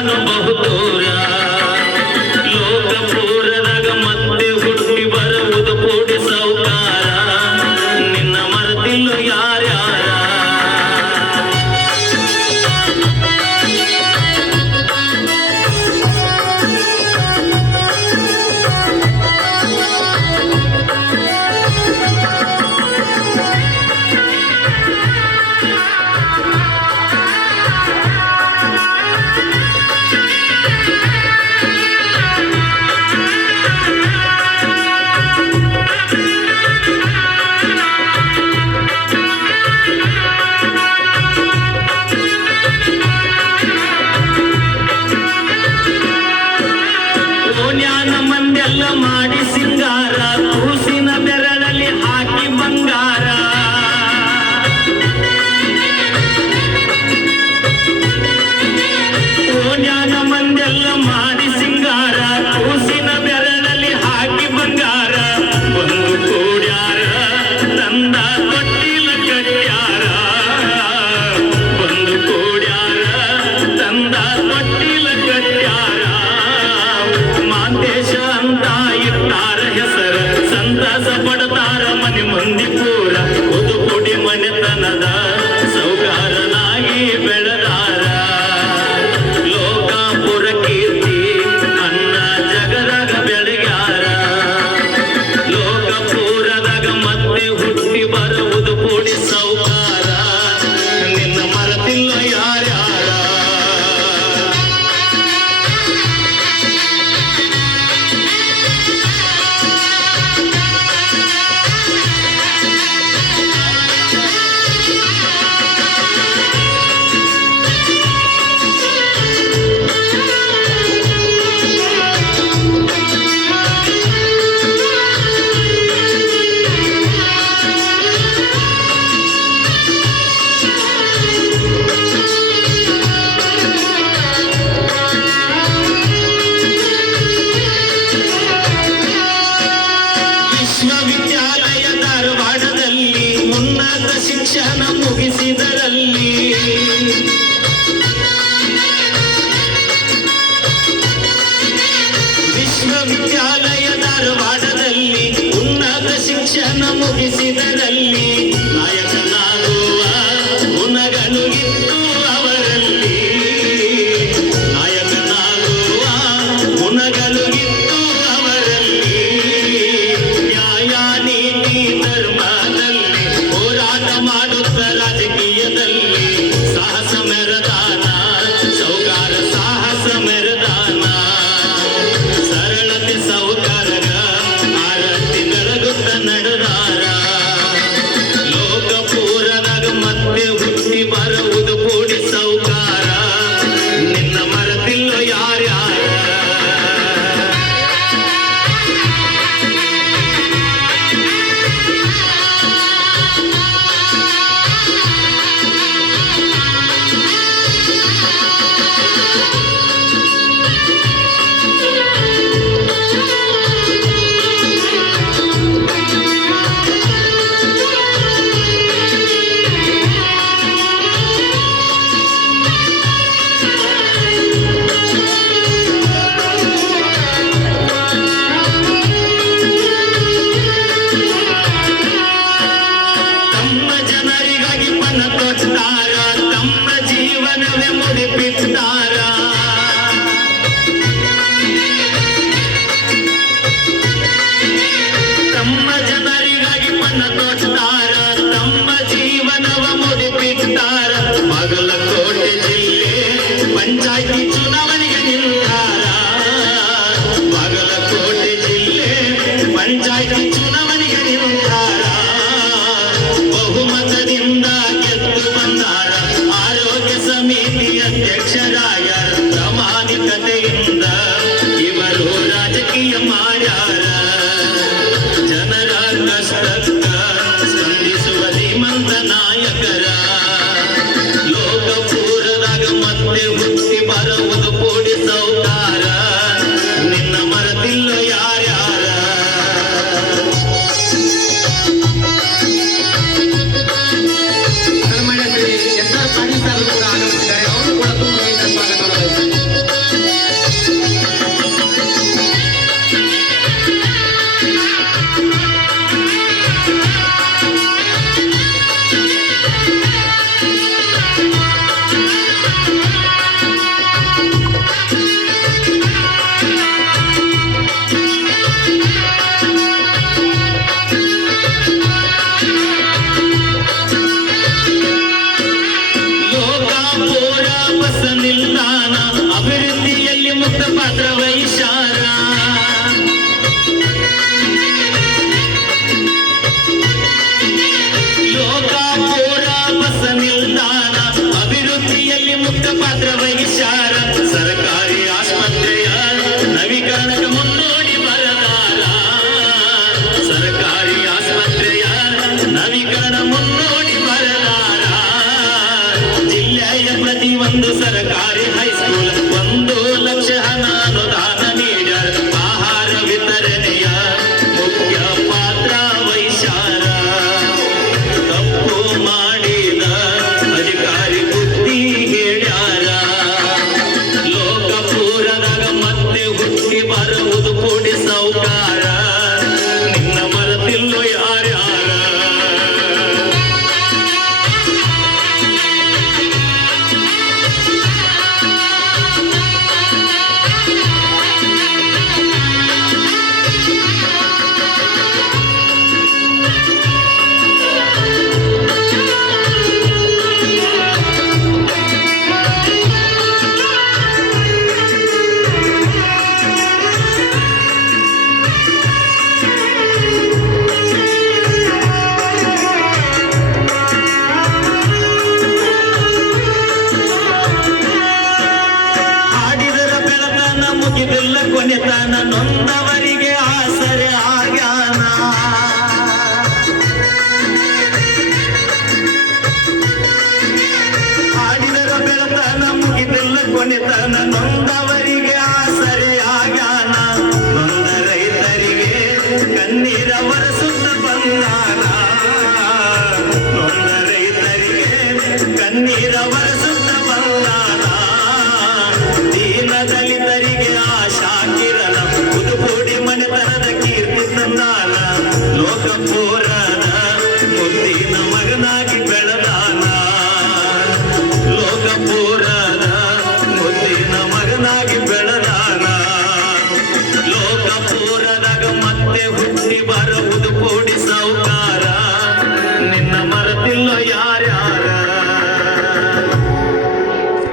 ನಾನು ಬಹುದೂರ ಲೋಕಪೂರದಾಗ ಮತ್ತೆ ಹುಟ್ಟಿ ಬರುವುದು ಕೂಡಿ ಸೌಕಾರ ನಿನ್ನ ಮರೆತಿಲ್ಲ ಯಾರ್ಯಾರ ಮಂದೆಲ್ಲ ಮಾಡಿ ಸಿಂಗಾರ ಕೂಸಿನ ಬೆರಳಲ್ಲಿ ಹಾಕಿ ಬಂಗಾರ ಓನ್ಯಾನ ಮಂದೆಲ್ಲ ಮಾಡಿ ಸಿಂಗಾರ ಕೂಸಿನ ಬೆರಳಲ್ಲಿ ಹಾಕಿ ಬಂಗಾರ ಒಂದು ಕೂಡ್ಯಾರ ತಂದ ತೊಟ್ಟಿಲ ಕಟ್ಯಾರ ಒಂದು ಕೂಡ್ಯಾರ ತಂದ ತೊಟ್ಟಿಲ ಕಟ್ಯಾರ ಮಾಂತೇಶ ಅಂತ ಇಟ್ಟಾರ ಹೆಸರ ಸಂತಸ ಪಡ್ತಾರ ಮನೆ ಮಂದಿ ಪೂರ ಉದುಪುಡಿ ಮನೆತನದ ಸೌಕಾರನಾಗಿ ಬೆಳೆದಾರ ಲೋಕಾಪುರ ಕೀರ್ತಿ ಅನ್ನ ಜಗದಾಗ ಬೆಳಗ್ಯಾರ ಲೋಕಪುರದಾಗ ಮತ್ತೆ ಹುಟ್ಟಿ ಬರುವುದು ಕೂಡಿ ಸೌಕಾರ ನಿನ್ನ ಮರೆತಿಲ್ಲ ಯಾರ್ಯಾರ ವಿಶ್ವವಿದ್ಯಾಲಯ ಧಾರವಾಡದಲ್ಲಿ ಉನ್ನತ ಶಿಕ್ಷಣ ಮುಗಿಸಿದರಲ್ಲಿ ವಿಶ್ವವಿದ್ಯಾಲಯ ಧಾರವಾಡದಲ್ಲಿ ಉನ್ನತ ಶಿಕ್ಷಣ ಮುಗಿಸಿದರಲ್ಲಿ ನಾಯಕನಾಗುವ ಗುಣಗಳು ಇತ್ತು ಅವರಲ್ಲಿ ನಾಯಕನಾಗುವ ಗುಣಗಳು ಇತ್ತು ಅವರಲ್ಲಿ ನ್ಯಾಯ ನೀತಿ ಧರ್ಮದಲ್ಲಿ ಹೋರಾಟ ಮಾಡುತ್ತ ರಾಜಕೀಯದಲ್ಲಿ ಸಾಹಸ ಮೆರೆದಾನ ಸೌಕಾರ ಸಾಹಸ ಮೆರೆದಾನ ಸರಳತೆ ಸೌಕಾರಗ ಆರತಿ ಬೆಳಗುತ್ತ ನಡೆದಾರ ಲೋಕಪೂರದಾಗ ಮತ್ತೆ ಹುಟ್ಟಿ ಬರುವುದು ಕೂಡಿ ಸೌಕಾರ ನಿನ್ನ ಮರೆತಿಲ್ಲ ಯಾರ್ಯಾರ ತಮ್ಮ ಜನರಿಗಾಗಿ ಪಣ ತೊಟ್ಟಾರ ತಮ್ಮ ಜೀವನವೇ ಮುಡಿಪಿಟ್ಟಾರ ತಮ್ಮ ಜನರಿಗಾಗಿ ಪಣ ತೊಟ್ಟಾರ ತಮ್ಮ ಜೀವನವ ಮುಡಿಪಿಟ್ಟಾರ ಬಾಗಲಕೋಟೆ ಜಿಲ್ಲೆ ಪಂಚಾಯ್ತಿ ಚುನಾವಣೆಗೆ ನಿಂತಾರ ಬಾಗಲಕೋಟೆ ಜಿಲ್ಲೆ ಪಂಚಾಯ್ತಿ ಚುನಾವಣೆಗೆ ನಿಂತಾರ ಬಹುಮತದಿಂದ ಗೆದ್ದು ಬಂದಾರ ಆರೋಗ್ಯ ಸಮಿತಿ ಅಧ್ಯಕ್ಷರಾಗ್ಯಾರ ಪ್ರಾಮಾಣಿಕತೆಯಿಂದ ಇವರು ರಾಜಕೀಯ ಮಾಡ್ಯಾರ ಜನರ ಕಷ್ಟಕ್ಕ ಸ್ಪಂದಿಸುವ ಧೀಮಂತ ನಾಯಕರ ಲೋಕಪೂರದಾಗ ಮತ್ತೆ ಹುಟ್ಟಿ ಬರುವುದು ಕೂಡಿ ಸೌಕಾರ ನಿನ್ನ ಮರೆತಿಲ್ಲ ಯಾರ್ಯಾರ ಸನ್ಮಾನ್ಯ Shri S R Patil sir ಕೂಡ ಆಗಮಿಸಿದ್ದಾರೆ. ಅವರು ಕೂಡ ತುಂಬ ಸ್ವಾಗತ. ಪಾತ್ರ ವಹಿಸ್ಯಾರ ಸರ್ಕಾರಿ ಆಸ್ಪತ್ರೆಯ ನವೀಕರಣಕ್ಕೆ ಮುನ್ನೋಡಿ ಬರದಾರ ಸರ್ಕಾರಿ ಆಸ್ಪತ್ರೆಯ ನವೀಕರಣ ಮುನ್ನೋಡಿ ಬರದಾರ ಜಿಲ್ಲೆಯ ಪ್ರತಿಯೊಂದು ಸರ್ಕಾರಿ ಹೈಸ್ಕೂಲ್ 1,00,000 ಹಣ ಅನುದಾನ ನೀಡ್ಯಾರ ಆಹಾರ ವಿತರಣೆಯ ಮುಖ್ಯ ಪಾತ್ರ ವಹಿಸ್ಯಾರ ತಪ್ಪು ಮಾಡಿದ ಅಧಿಕಾರಿ ಬುದ್ಧಿ ಹೇಳ್ಯಾರ ಲೋಕಪೂರದಾಗ ಮತ್ತೆ ಹುಟ್ಟಿ ಬರುವುದು ಕೂಡಿ ಸೌಕಾರ ನಿನ್ನ ಮರೆತಿಲ್ಲೋ ಯಾರ್ಯಾರ ಆಡಿದರ ಬೆಳತನ ಮುಗಿದಿಲ್ಲ ಕೊನೆತನ ನೊಂದವರಿಗೆ ಆಸರೆ ಆಗ್ಯಾನ ಆಡಿದರ ಬೆಳತನ ಮುಗಿದಿಲ್ಲ ಕೊನೆತನ ನೊಂದವರಿಗೆ ಆಸರೆ ಆಗ್ಯಾನ ನೊಂದ ರೈತರಿಗೆ ಕಣ್ಣೀರ ಒರೆಸುತ್ತ ಬಂದಾನ ನೊಂದ ರೈತರಿಗೆ ಕಣ್ಣೀರ ಒರೆಸುತ್ತ ಬಂದಾನ ದೀನ ದಲಿತರಿಗೆ ಆಶಾ ಕಿರಣ ಬುದುಕೂಡಿ ಮನೆತನದ ಕೀರ್ತಿ ತಂದಾನ ಲೋಕಪೂರ